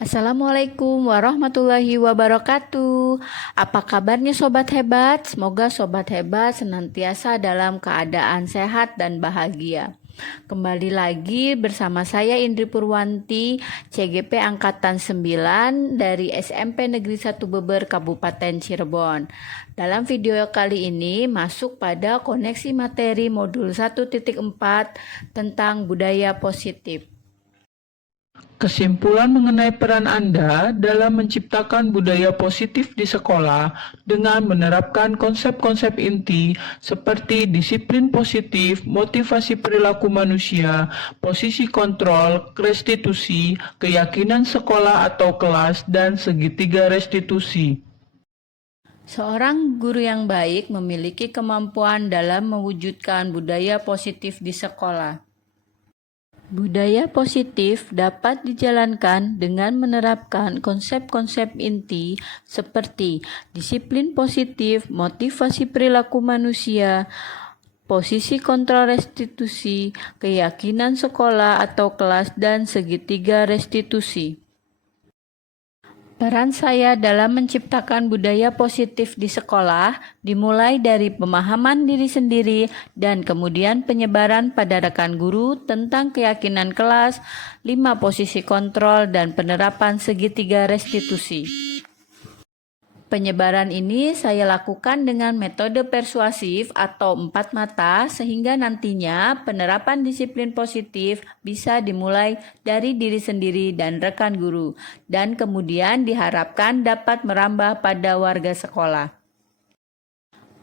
Assalamualaikum warahmatullahi wabarakatuh. Apa kabarnya sobat hebat? Semoga sobat hebat senantiasa dalam keadaan sehat dan bahagia. Kembali lagi bersama saya Indri Purwanti, CGP Angkatan 9 dari SMP Negeri 1 Beber Kabupaten Cirebon. Dalam video kali ini masuk pada koneksi materi modul 1.4 tentang budaya positif. Kesimpulan mengenai peran Anda dalam menciptakan budaya positif di sekolah dengan menerapkan konsep-konsep inti seperti disiplin positif, motivasi perilaku manusia, posisi kontrol, restitusi, keyakinan sekolah atau kelas, dan segitiga restitusi. Seorang guru yang baik memiliki kemampuan dalam mewujudkan budaya positif di sekolah. Budaya positif dapat dijalankan dengan menerapkan konsep-konsep inti seperti disiplin positif, motivasi perilaku manusia, posisi kontrol restitusi, keyakinan sekolah atau kelas, dan segitiga restitusi. Peran saya dalam menciptakan budaya positif di sekolah dimulai dari pemahaman diri sendiri dan kemudian penyebaran pada rekan guru tentang keyakinan kelas, 5 posisi kontrol, dan penerapan segitiga restitusi. Penyebaran ini saya lakukan dengan metode persuasif atau 4 mata sehingga nantinya penerapan disiplin positif bisa dimulai dari diri sendiri dan rekan guru dan kemudian diharapkan dapat merambah pada warga sekolah.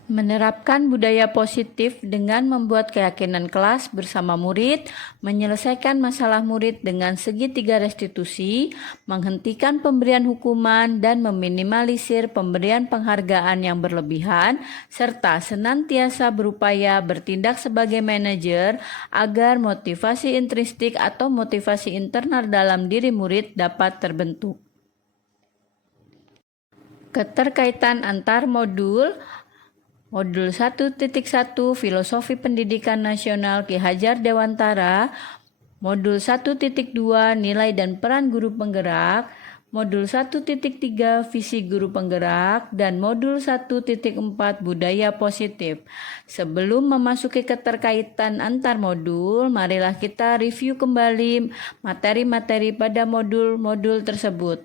Menerapkan budaya positif dengan membuat keyakinan kelas bersama murid, menyelesaikan masalah murid dengan segitiga restitusi, menghentikan pemberian hukuman dan meminimalisir pemberian penghargaan yang berlebihan, serta senantiasa berupaya bertindak sebagai manajer agar motivasi intrinsik atau motivasi internal dalam diri murid dapat terbentuk. Keterkaitan antar modul. Modul 1.1 Filosofi Pendidikan Nasional Ki Hajar Dewantara, Modul 1.2 Nilai dan Peran Guru Penggerak, Modul 1.3 Visi Guru Penggerak, dan Modul 1.4 Budaya Positif. Sebelum memasuki keterkaitan antar modul, marilah kita review kembali materi-materi pada modul-modul tersebut.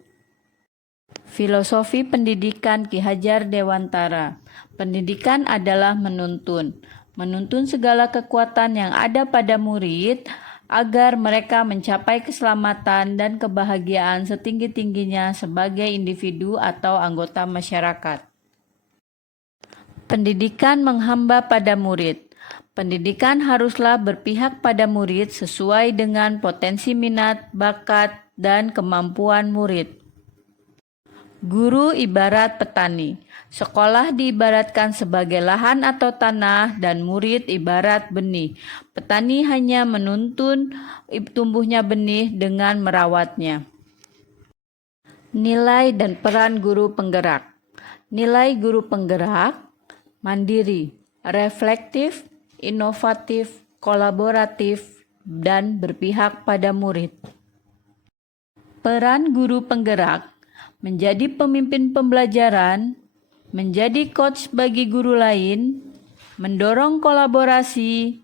Filosofi Pendidikan Ki Hajar Dewantara. Pendidikan adalah menuntun segala kekuatan yang ada pada murid agar mereka mencapai keselamatan dan kebahagiaan setinggi-tingginya sebagai individu atau anggota masyarakat. Pendidikan menghamba pada murid. Pendidikan haruslah berpihak pada murid sesuai dengan potensi minat, bakat, dan kemampuan murid. Guru ibarat petani, sekolah diibaratkan sebagai lahan atau tanah dan murid ibarat benih. Petani hanya menuntun tumbuhnya benih dengan merawatnya. Nilai dan peran guru penggerak. Nilai guru penggerak: mandiri, reflektif, inovatif, kolaboratif, dan berpihak pada murid. Peran guru penggerak: menjadi pemimpin pembelajaran, menjadi coach bagi guru lain, mendorong kolaborasi,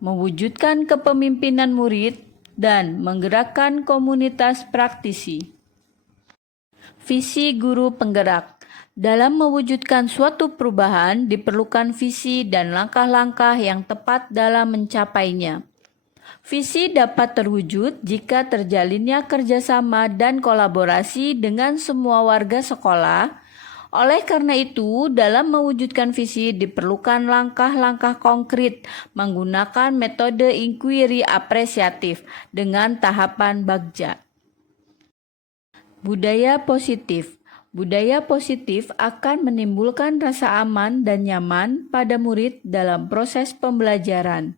mewujudkan kepemimpinan murid, dan menggerakkan komunitas praktisi. Visi guru penggerak: dalam mewujudkan suatu perubahan diperlukan visi dan langkah-langkah yang tepat dalam mencapainya. Visi dapat terwujud jika terjalinnya kerjasama dan kolaborasi dengan semua warga sekolah. Oleh karena itu, dalam mewujudkan visi diperlukan langkah-langkah konkret menggunakan metode inquiry apresiatif dengan tahapan bagja. Budaya positif. Budaya positif akan menimbulkan rasa aman dan nyaman pada murid dalam proses pembelajaran.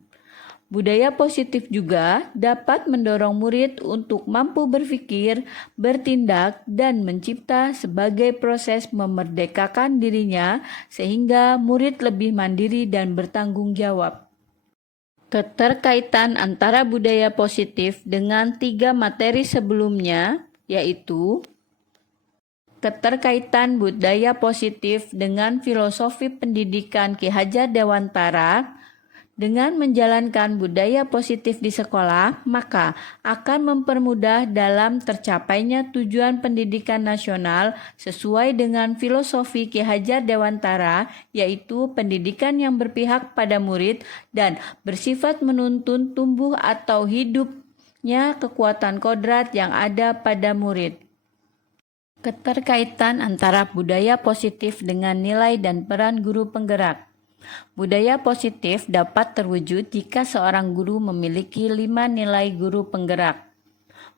Budaya positif juga dapat mendorong murid untuk mampu berpikir, bertindak, dan mencipta sebagai proses memerdekakan dirinya sehingga murid lebih mandiri dan bertanggung jawab. Keterkaitan antara budaya positif dengan 3 materi sebelumnya yaitu keterkaitan budaya positif dengan filosofi pendidikan Ki Hajar Dewantara. Dengan menjalankan budaya positif di sekolah, maka akan mempermudah dalam tercapainya tujuan pendidikan nasional sesuai dengan filosofi Ki Hajar Dewantara, yaitu pendidikan yang berpihak pada murid dan bersifat menuntun tumbuh atau hidupnya kekuatan kodrat yang ada pada murid. Keterkaitan antara budaya positif dengan nilai dan peran guru penggerak. Budaya positif dapat terwujud jika seorang guru memiliki 5 nilai guru penggerak.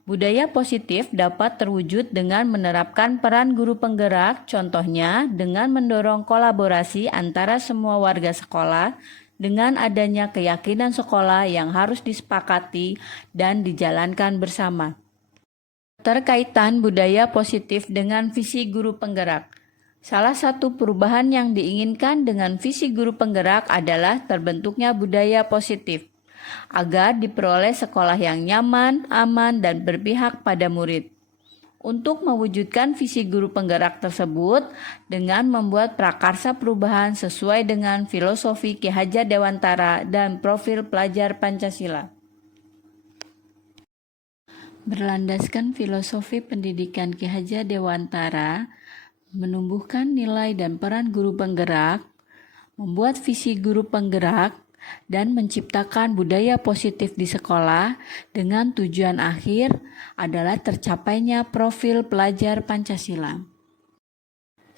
Budaya positif dapat terwujud dengan menerapkan peran guru penggerak, contohnya dengan mendorong kolaborasi antara semua warga sekolah dengan adanya keyakinan sekolah yang harus disepakati dan dijalankan bersama. Terkaitan budaya positif dengan visi guru penggerak. Salah satu perubahan yang diinginkan dengan visi guru penggerak adalah terbentuknya budaya positif, agar diperoleh sekolah yang nyaman, aman, dan berpihak pada murid. Untuk mewujudkan visi guru penggerak tersebut, dengan membuat prakarsa perubahan sesuai dengan filosofi Ki Hajar Dewantara dan profil pelajar Pancasila. Berlandaskan filosofi pendidikan Ki Hajar Dewantara, menumbuhkan nilai dan peran guru penggerak, membuat visi guru penggerak, dan menciptakan budaya positif di sekolah dengan tujuan akhir adalah tercapainya profil pelajar Pancasila.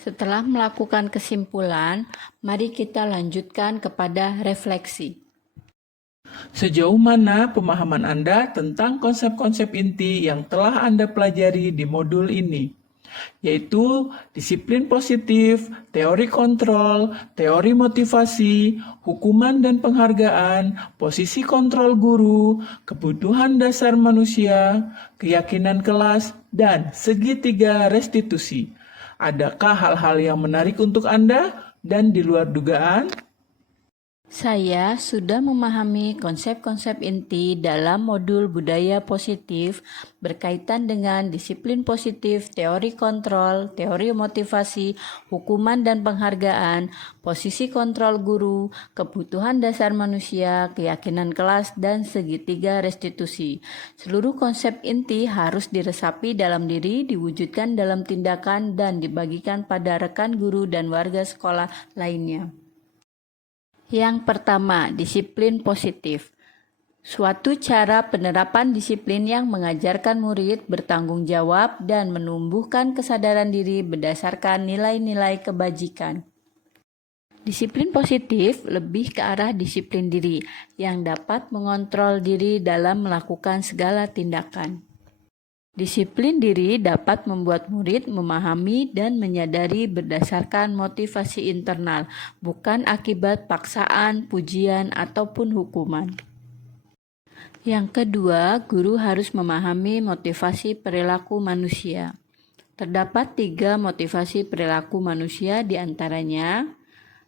Setelah melakukan kesimpulan, mari kita lanjutkan kepada refleksi. Sejauh mana pemahaman Anda tentang konsep-konsep inti yang telah Anda pelajari di modul ini? Yaitu disiplin positif, teori kontrol, teori motivasi, hukuman dan penghargaan, posisi kontrol guru, kebutuhan dasar manusia, keyakinan kelas, dan segitiga restitusi. Adakah hal-hal yang menarik untuk Anda dan di luar dugaan? Saya sudah memahami konsep-konsep inti dalam modul budaya positif berkaitan dengan disiplin positif, teori kontrol, teori motivasi, hukuman dan penghargaan, posisi kontrol guru, kebutuhan dasar manusia, keyakinan kelas, dan segitiga restitusi. Seluruh konsep inti harus diresapi dalam diri, diwujudkan dalam tindakan, dan dibagikan pada rekan guru dan warga sekolah lainnya. Yang pertama, disiplin positif. Suatu cara penerapan disiplin yang mengajarkan murid bertanggung jawab dan menumbuhkan kesadaran diri berdasarkan nilai-nilai kebajikan. Disiplin positif lebih ke arah disiplin diri yang dapat mengontrol diri dalam melakukan segala tindakan. Disiplin diri dapat membuat murid memahami dan menyadari berdasarkan motivasi internal, bukan akibat paksaan, pujian, ataupun hukuman. Yang kedua, guru harus memahami motivasi perilaku manusia. Terdapat 3 motivasi perilaku manusia diantaranya.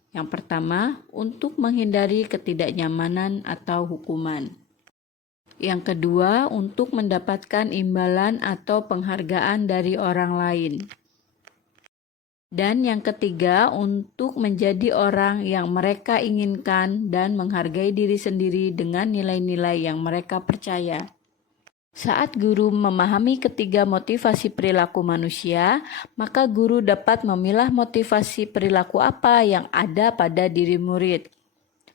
Yang pertama, untuk menghindari ketidaknyamanan atau hukuman. Yang kedua, untuk mendapatkan imbalan atau penghargaan dari orang lain. Dan yang ketiga, untuk menjadi orang yang mereka inginkan dan menghargai diri sendiri dengan nilai-nilai yang mereka percaya. Saat guru memahami ketiga motivasi perilaku manusia, maka guru dapat memilah motivasi perilaku apa yang ada pada diri murid.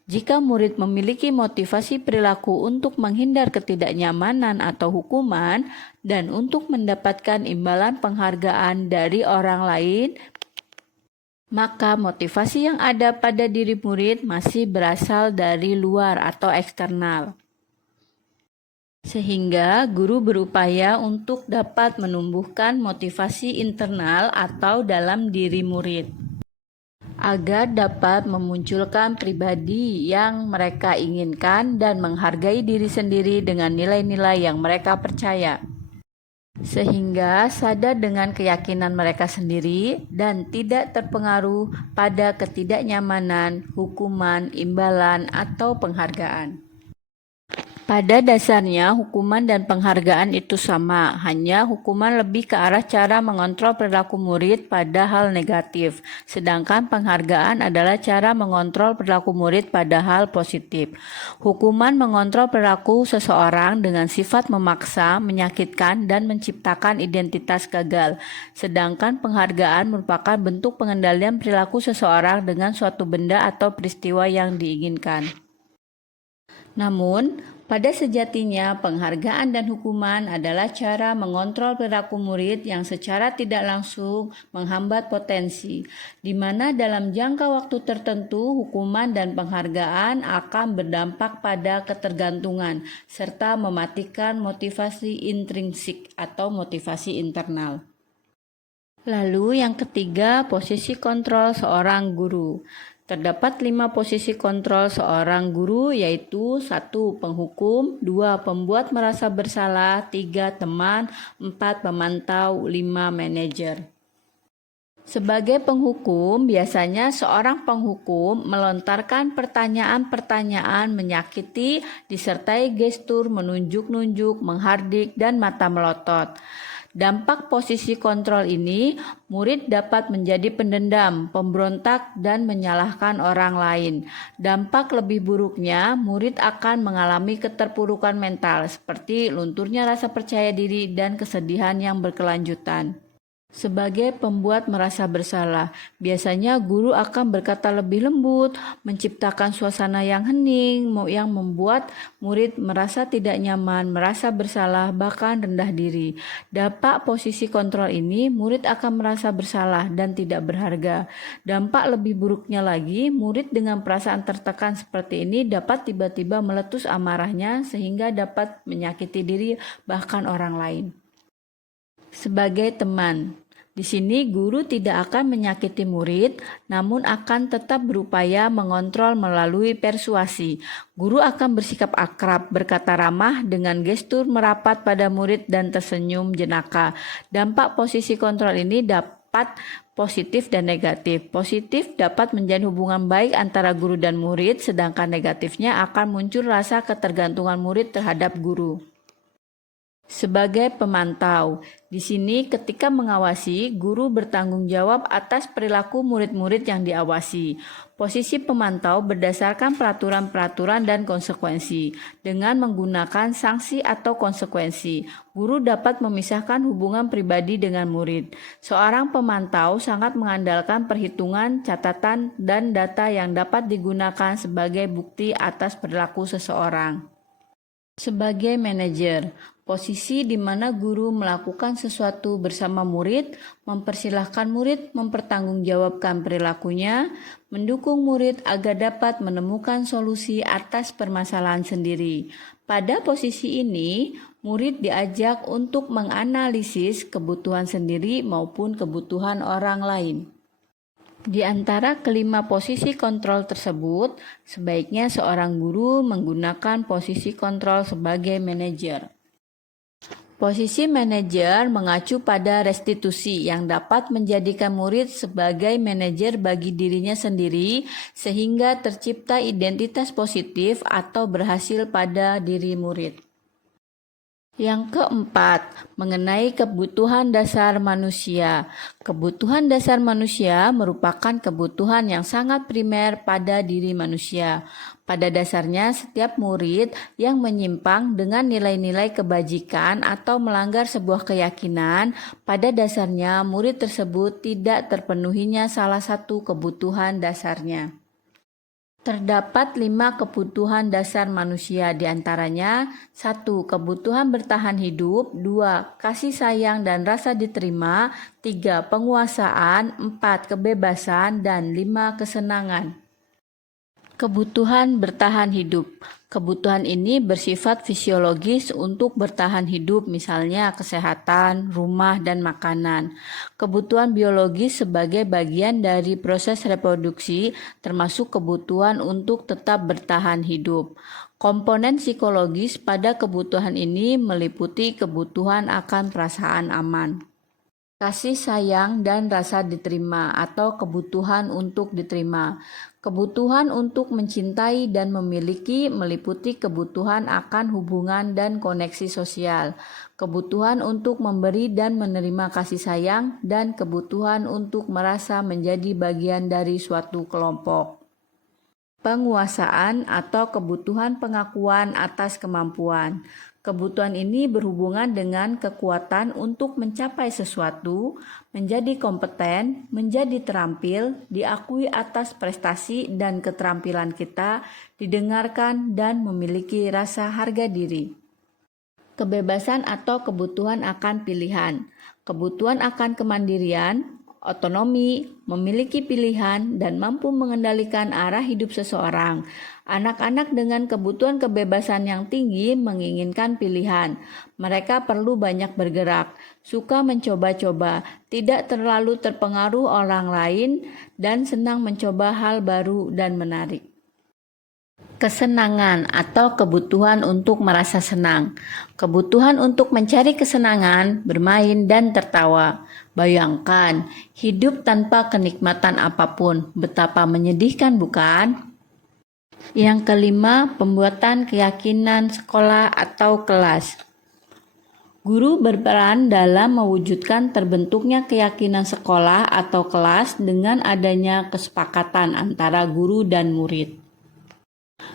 Jika murid memiliki motivasi perilaku untuk menghindar ketidaknyamanan atau hukuman dan untuk mendapatkan imbalan penghargaan dari orang lain, maka motivasi yang ada pada diri murid masih berasal dari luar atau eksternal. Sehingga guru berupaya untuk dapat menumbuhkan motivasi internal atau dalam diri murid, agar dapat memunculkan pribadi yang mereka inginkan dan menghargai diri sendiri dengan nilai-nilai yang mereka percaya, sehingga sadar dengan keyakinan mereka sendiri dan tidak terpengaruh pada ketidaknyamanan, hukuman, imbalan, atau penghargaan. Pada dasarnya, hukuman dan penghargaan itu sama, hanya hukuman lebih ke arah cara mengontrol perilaku murid pada hal negatif, sedangkan penghargaan adalah cara mengontrol perilaku murid pada hal positif. Hukuman mengontrol perilaku seseorang dengan sifat memaksa, menyakitkan, dan menciptakan identitas gagal, sedangkan penghargaan merupakan bentuk pengendalian perilaku seseorang dengan suatu benda atau peristiwa yang diinginkan. Namun, pada sejatinya, penghargaan dan hukuman adalah cara mengontrol perilaku murid yang secara tidak langsung menghambat potensi, di mana dalam jangka waktu tertentu hukuman dan penghargaan akan berdampak pada ketergantungan, serta mematikan motivasi intrinsik atau motivasi internal. Lalu yang ketiga, posisi kontrol seorang guru. Terdapat 5 posisi kontrol seorang guru, yaitu 1. Penghukum, 2. Pembuat merasa bersalah, 3. Teman, 4. Pemantau, 5. Manajer. Sebagai penghukum, biasanya seorang penghukum melontarkan pertanyaan-pertanyaan menyakiti disertai gestur menunjuk-nunjuk, menghardik, dan mata melotot. Dampak posisi kontrol ini, murid dapat menjadi pendendam, pemberontak, dan menyalahkan orang lain. Dampak lebih buruknya, murid akan mengalami keterpurukan mental, seperti lunturnya rasa percaya diri dan kesedihan yang berkelanjutan. Sebagai pembuat merasa bersalah, biasanya guru akan berkata lebih lembut, menciptakan suasana yang hening, yang membuat murid merasa tidak nyaman, merasa bersalah, bahkan rendah diri. Dampak posisi kontrol ini, murid akan merasa bersalah dan tidak berharga. Dampak lebih buruknya lagi, murid dengan perasaan tertekan seperti ini dapat tiba-tiba meletus amarahnya sehingga dapat menyakiti diri bahkan orang lain. Sebagai teman, di sini guru tidak akan menyakiti murid, namun akan tetap berupaya mengontrol melalui persuasi. Guru akan bersikap akrab, berkata ramah dengan gestur merapat pada murid dan tersenyum jenaka. Dampak posisi kontrol ini dapat positif dan negatif. Positif dapat menjalin hubungan baik antara guru dan murid, sedangkan negatifnya akan muncul rasa ketergantungan murid terhadap guru. Sebagai pemantau, di sini ketika mengawasi, guru bertanggung jawab atas perilaku murid-murid yang diawasi. Posisi pemantau berdasarkan peraturan-peraturan dan konsekuensi. Dengan menggunakan sanksi atau konsekuensi, guru dapat memisahkan hubungan pribadi dengan murid. Seorang pemantau sangat mengandalkan perhitungan, catatan, dan data yang dapat digunakan sebagai bukti atas perilaku seseorang. Sebagai manajer, posisi di mana guru melakukan sesuatu bersama murid, mempersilahkan murid mempertanggungjawabkan perilakunya, mendukung murid agar dapat menemukan solusi atas permasalahan sendiri. Pada posisi ini, murid diajak untuk menganalisis kebutuhan sendiri maupun kebutuhan orang lain. Di antara kelima posisi kontrol tersebut, sebaiknya seorang guru menggunakan posisi kontrol sebagai manajer. Posisi manajer mengacu pada restitusi yang dapat menjadikan murid sebagai manajer bagi dirinya sendiri sehingga tercipta identitas positif atau berhasil pada diri murid. Yang keempat, mengenai kebutuhan dasar manusia. Kebutuhan dasar manusia merupakan kebutuhan yang sangat primer pada diri manusia. Pada dasarnya, setiap murid yang menyimpang dengan nilai-nilai kebajikan atau melanggar sebuah keyakinan, pada dasarnya murid tersebut tidak terpenuhinya salah satu kebutuhan dasarnya. Terdapat 5 kebutuhan dasar manusia, diantaranya 1. Kebutuhan bertahan hidup, 2. Kasih sayang dan rasa diterima, 3. Penguasaan, 4. Kebebasan, dan 5. Kesenangan. Kebutuhan bertahan hidup. Kebutuhan ini bersifat fisiologis untuk bertahan hidup, misalnya kesehatan, rumah, dan makanan. Kebutuhan biologis sebagai bagian dari proses reproduksi, termasuk kebutuhan untuk tetap bertahan hidup. Komponen psikologis pada kebutuhan ini meliputi kebutuhan akan perasaan aman. Kasih sayang dan rasa diterima atau kebutuhan untuk diterima. Kebutuhan untuk mencintai dan memiliki meliputi kebutuhan akan hubungan dan koneksi sosial, kebutuhan untuk memberi dan menerima kasih sayang, dan kebutuhan untuk merasa menjadi bagian dari suatu kelompok. Penguasaan atau kebutuhan pengakuan atas kemampuan. Kebutuhan ini berhubungan dengan kekuatan untuk mencapai sesuatu, menjadi kompeten, menjadi terampil, diakui atas prestasi dan keterampilan kita, didengarkan, dan memiliki rasa harga diri. Kebebasan atau kebutuhan akan pilihan. Kebutuhan akan kemandirian, otonomi, memiliki pilihan, dan mampu mengendalikan arah hidup seseorang. Anak-anak dengan kebutuhan kebebasan yang tinggi menginginkan pilihan. Mereka perlu banyak bergerak, suka mencoba-coba, tidak terlalu terpengaruh orang lain, dan senang mencoba hal baru dan menarik. Kesenangan atau kebutuhan untuk merasa senang. Kebutuhan untuk mencari kesenangan, bermain, dan tertawa. Bayangkan, hidup tanpa kenikmatan apapun, betapa menyedihkan bukan? Yang kelima, pembuatan keyakinan sekolah atau kelas. Guru berperan dalam mewujudkan terbentuknya keyakinan sekolah atau kelas dengan adanya kesepakatan antara guru dan murid.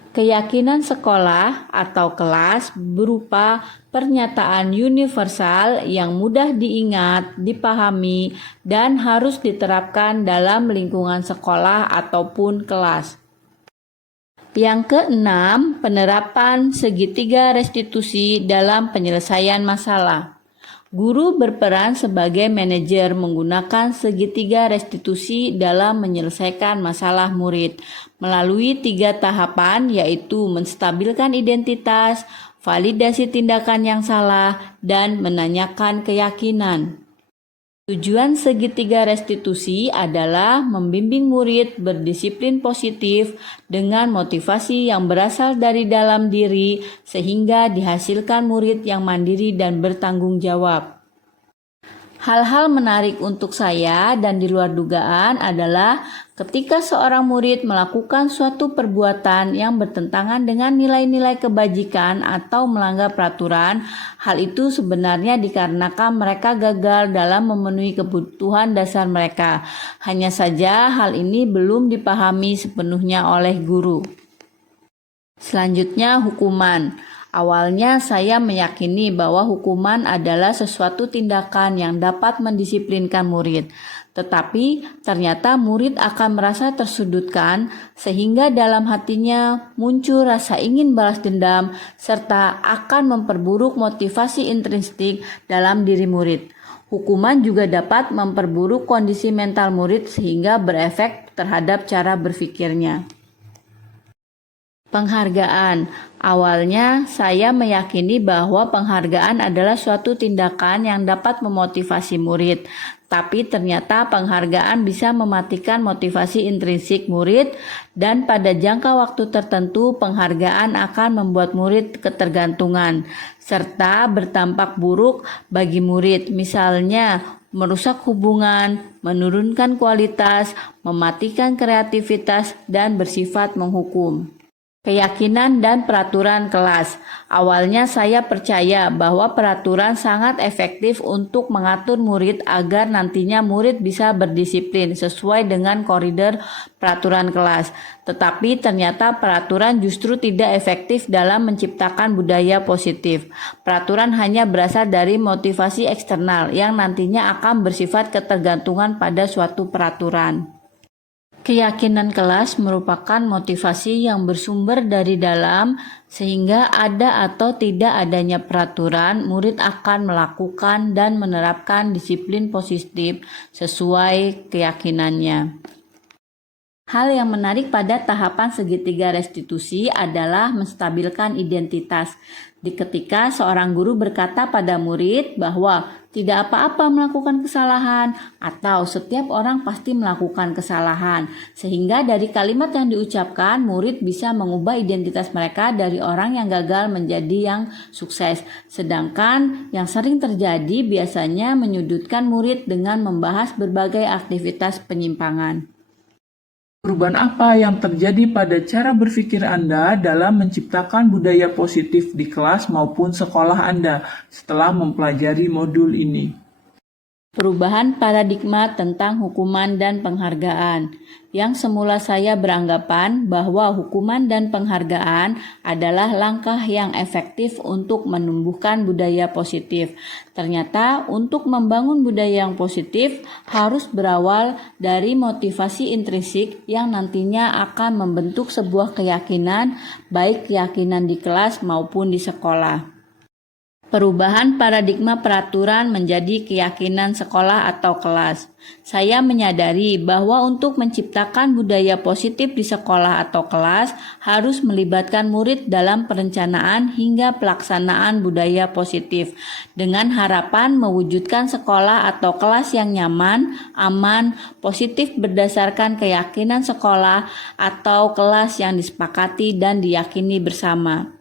Keyakinan sekolah atau kelas berupa pernyataan universal yang mudah diingat, dipahami, dan harus diterapkan dalam lingkungan sekolah ataupun kelas. Yang keenam, penerapan segitiga restitusi dalam penyelesaian masalah. Guru berperan sebagai manajer menggunakan segitiga restitusi dalam menyelesaikan masalah murid melalui 3 tahapan, yaitu menstabilkan identitas, validasi tindakan yang salah, dan menanyakan keyakinan. Tujuan segitiga restitusi adalah membimbing murid berdisiplin positif dengan motivasi yang berasal dari dalam diri sehingga dihasilkan murid yang mandiri dan bertanggung jawab. Hal-hal menarik untuk saya dan di luar dugaan adalah ketika seorang murid melakukan suatu perbuatan yang bertentangan dengan nilai-nilai kebajikan atau melanggar peraturan, hal itu sebenarnya dikarenakan mereka gagal dalam memenuhi kebutuhan dasar mereka. Hanya saja hal ini belum dipahami sepenuhnya oleh guru. Selanjutnya, hukuman. Awalnya saya meyakini bahwa hukuman adalah sesuatu tindakan yang dapat mendisiplinkan murid. Tetapi ternyata murid akan merasa tersudutkan sehingga dalam hatinya muncul rasa ingin balas dendam serta akan memperburuk motivasi intrinsik dalam diri murid. Hukuman juga dapat memperburuk kondisi mental murid sehingga berefek terhadap cara berpikirnya. Penghargaan. Awalnya saya meyakini bahwa penghargaan adalah suatu tindakan yang dapat memotivasi murid. Tapi ternyata penghargaan bisa mematikan motivasi intrinsik murid dan pada jangka waktu tertentu penghargaan akan membuat murid ketergantungan serta berdampak buruk bagi murid. Misalnya merusak hubungan, menurunkan kualitas, mematikan kreativitas, dan bersifat menghukum. Keyakinan dan peraturan kelas. Awalnya saya percaya bahwa peraturan sangat efektif untuk mengatur murid agar nantinya murid bisa berdisiplin sesuai dengan koridor peraturan kelas. Tetapi ternyata peraturan justru tidak efektif dalam menciptakan budaya positif. Peraturan hanya berasal dari motivasi eksternal yang nantinya akan bersifat ketergantungan pada suatu peraturan. Keyakinan kelas merupakan motivasi yang bersumber dari dalam, sehingga ada atau tidak adanya peraturan, murid akan melakukan dan menerapkan disiplin positif sesuai keyakinannya. Hal yang menarik pada tahapan segitiga restitusi adalah menstabilkan identitas. Ketika seorang guru berkata pada murid bahwa tidak apa-apa melakukan kesalahan, atau setiap orang pasti melakukan kesalahan. Sehingga dari kalimat yang diucapkan, murid bisa mengubah identitas mereka dari orang yang gagal menjadi yang sukses. Sedangkan yang sering terjadi biasanya menyudutkan murid dengan membahas berbagai aktivitas penyimpangan. Perubahan apa yang terjadi pada cara berpikir Anda dalam menciptakan budaya positif di kelas maupun sekolah Anda setelah mempelajari modul ini? Perubahan paradigma tentang hukuman dan penghargaan. Yang semula saya beranggapan bahwa hukuman dan penghargaan adalah langkah yang efektif untuk menumbuhkan budaya positif. Ternyata untuk membangun budaya yang positif harus berawal dari motivasi intrinsik yang nantinya akan membentuk sebuah keyakinan, baik keyakinan di kelas maupun di sekolah. Perubahan paradigma peraturan menjadi keyakinan sekolah atau kelas. Saya menyadari bahwa untuk menciptakan budaya positif di sekolah atau kelas harus melibatkan murid dalam perencanaan hingga pelaksanaan budaya positif dengan harapan mewujudkan sekolah atau kelas yang nyaman, aman, positif berdasarkan keyakinan sekolah atau kelas yang disepakati dan diyakini bersama.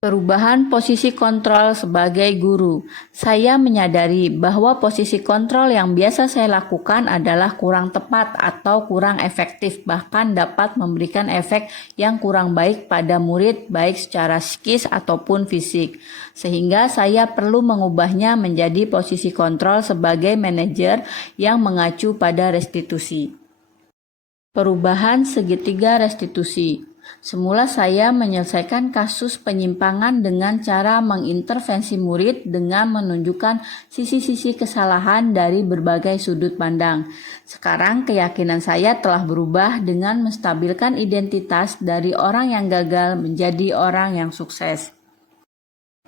Perubahan posisi kontrol sebagai guru. Saya menyadari bahwa posisi kontrol yang biasa saya lakukan adalah kurang tepat atau kurang efektif, bahkan dapat memberikan efek yang kurang baik pada murid baik secara psikis ataupun fisik. Sehingga saya perlu mengubahnya menjadi posisi kontrol sebagai manajer yang mengacu pada restitusi. Perubahan segitiga restitusi. Semula saya menyelesaikan kasus penyimpangan dengan cara mengintervensi murid dengan menunjukkan sisi-sisi kesalahan dari berbagai sudut pandang. Sekarang keyakinan saya telah berubah dengan menstabilkan identitas dari orang yang gagal menjadi orang yang sukses.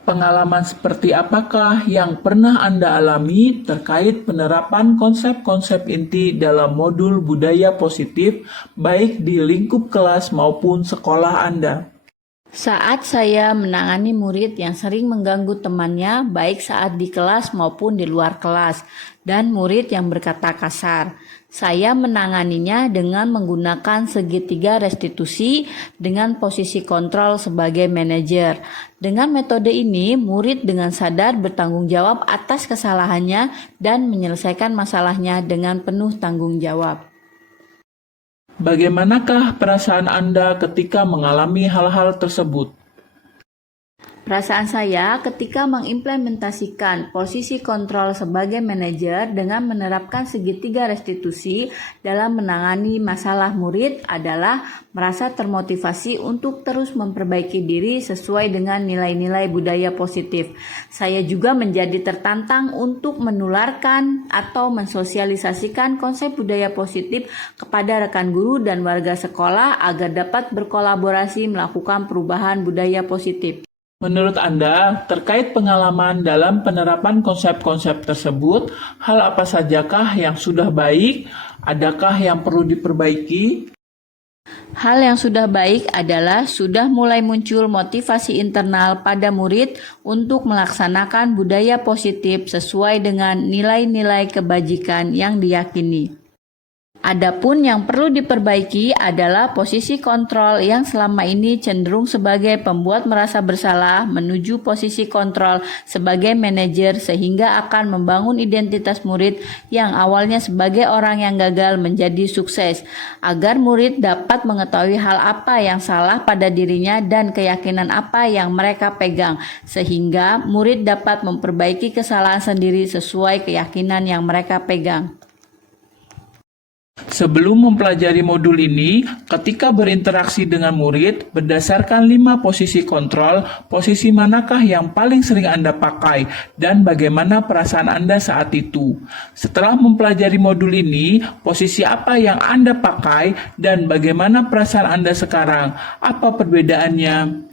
Pengalaman seperti apakah yang pernah Anda alami terkait penerapan konsep-konsep inti dalam modul budaya positif, baik di lingkup kelas maupun sekolah Anda? Saat saya menangani murid yang sering mengganggu temannya, baik saat di kelas maupun di luar kelas, dan murid yang berkata kasar, saya menanganinya dengan menggunakan segitiga restitusi dengan posisi kontrol sebagai manajer. Dengan metode ini, murid dengan sadar bertanggung jawab atas kesalahannya dan menyelesaikan masalahnya dengan penuh tanggung jawab. Bagaimanakah perasaan Anda ketika mengalami hal-hal tersebut? Perasaan saya ketika mengimplementasikan posisi kontrol sebagai manajer dengan menerapkan segitiga restitusi dalam menangani masalah murid adalah merasa termotivasi untuk terus memperbaiki diri sesuai dengan nilai-nilai budaya positif. Saya juga menjadi tertantang untuk menularkan atau mensosialisasikan konsep budaya positif kepada rekan guru dan warga sekolah agar dapat berkolaborasi melakukan perubahan budaya positif. Menurut Anda, terkait pengalaman dalam penerapan konsep-konsep tersebut, hal apa sajakah yang sudah baik? Adakah yang perlu diperbaiki? Hal yang sudah baik adalah sudah mulai muncul motivasi internal pada murid untuk melaksanakan budaya positif sesuai dengan nilai-nilai kebajikan yang diyakini. Adapun yang perlu diperbaiki adalah posisi kontrol yang selama ini cenderung sebagai pembuat merasa bersalah menuju posisi kontrol sebagai manajer sehingga akan membangun identitas murid yang awalnya sebagai orang yang gagal menjadi sukses agar murid dapat mengetahui hal apa yang salah pada dirinya dan keyakinan apa yang mereka pegang sehingga murid dapat memperbaiki kesalahan sendiri sesuai keyakinan yang mereka pegang. Sebelum mempelajari modul ini, ketika berinteraksi dengan murid, berdasarkan 5 posisi kontrol, posisi manakah yang paling sering Anda pakai dan bagaimana perasaan Anda saat itu? Setelah mempelajari modul ini, posisi apa yang Anda pakai dan bagaimana perasaan Anda sekarang? Apa perbedaannya?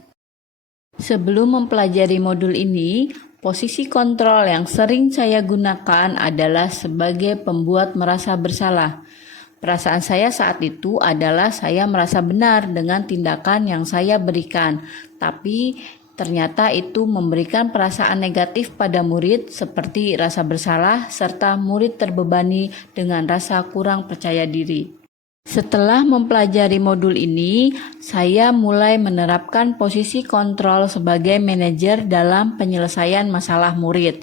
Sebelum mempelajari modul ini, posisi kontrol yang sering saya gunakan adalah sebagai pembuat merasa bersalah. Perasaan saya saat itu adalah saya merasa benar dengan tindakan yang saya berikan, tapi Ternyata itu memberikan perasaan negatif pada murid seperti rasa bersalah serta murid terbebani dengan rasa kurang percaya diri. Setelah mempelajari modul ini, saya mulai menerapkan posisi kontrol sebagai manajer dalam penyelesaian masalah murid.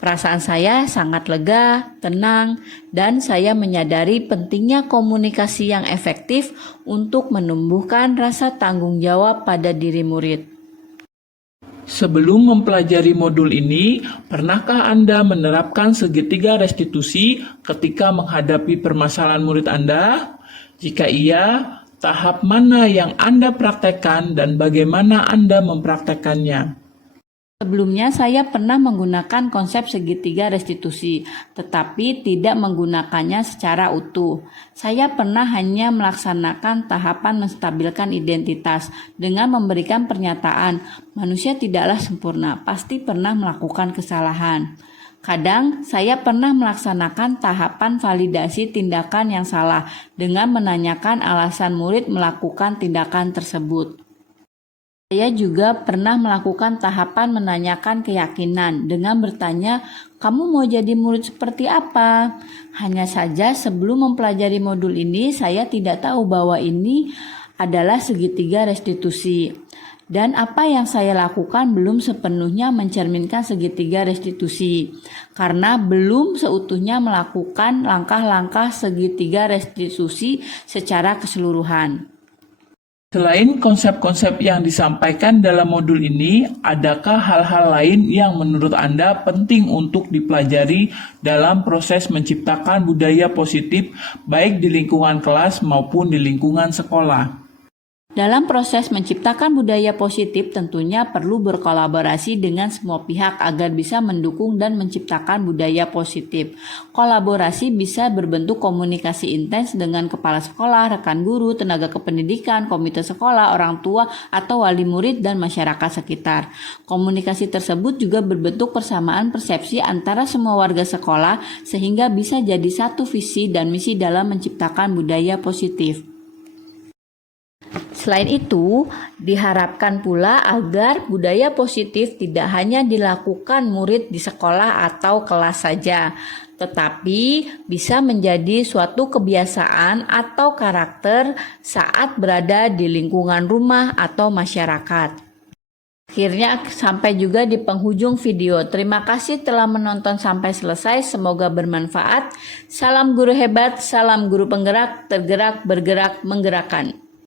Perasaan saya sangat lega, tenang, dan saya menyadari pentingnya komunikasi yang efektif untuk menumbuhkan rasa tanggung jawab pada diri murid. Sebelum mempelajari modul ini, pernahkah Anda menerapkan segitiga restitusi ketika menghadapi permasalahan murid Anda? Jika iya, tahap mana yang Anda praktekkan dan bagaimana Anda mempraktekannya? Sebelumnya saya pernah menggunakan konsep segitiga restitusi, tetapi tidak menggunakannya secara utuh. Saya pernah hanya melaksanakan tahapan menstabilkan identitas dengan memberikan pernyataan, manusia tidaklah sempurna, pasti pernah melakukan kesalahan. Kadang saya pernah melaksanakan tahapan validasi tindakan yang salah dengan menanyakan alasan murid melakukan tindakan tersebut. Saya juga pernah melakukan tahapan menanyakan keyakinan dengan bertanya, "Kamu mau jadi murid seperti apa?" Hanya saja sebelum mempelajari modul ini, saya tidak tahu bahwa ini adalah segitiga restitusi. Dan apa yang saya lakukan belum sepenuhnya mencerminkan segitiga restitusi, karena belum seutuhnya melakukan langkah-langkah segitiga restitusi secara keseluruhan. Selain konsep-konsep yang disampaikan dalam modul ini, adakah hal-hal lain yang menurut Anda penting untuk dipelajari dalam proses menciptakan budaya positif baik di lingkungan kelas maupun di lingkungan sekolah? Dalam proses menciptakan budaya positif tentunya perlu berkolaborasi dengan semua pihak agar bisa mendukung dan menciptakan budaya positif. Kolaborasi bisa berbentuk komunikasi intens dengan kepala sekolah, rekan guru, tenaga kependidikan, komite sekolah, orang tua, atau wali murid dan masyarakat sekitar. Komunikasi tersebut juga berbentuk persamaan persepsi antara semua warga sekolah sehingga bisa jadi satu visi dan misi dalam menciptakan budaya positif. Selain itu, diharapkan pula agar budaya positif tidak hanya dilakukan murid di sekolah atau kelas saja, tetapi bisa menjadi suatu kebiasaan atau karakter saat berada di lingkungan rumah atau masyarakat. Akhirnya sampai juga di penghujung video. Terima kasih telah menonton sampai selesai. Semoga bermanfaat. Salam guru hebat, salam guru penggerak, tergerak, bergerak, menggerakkan.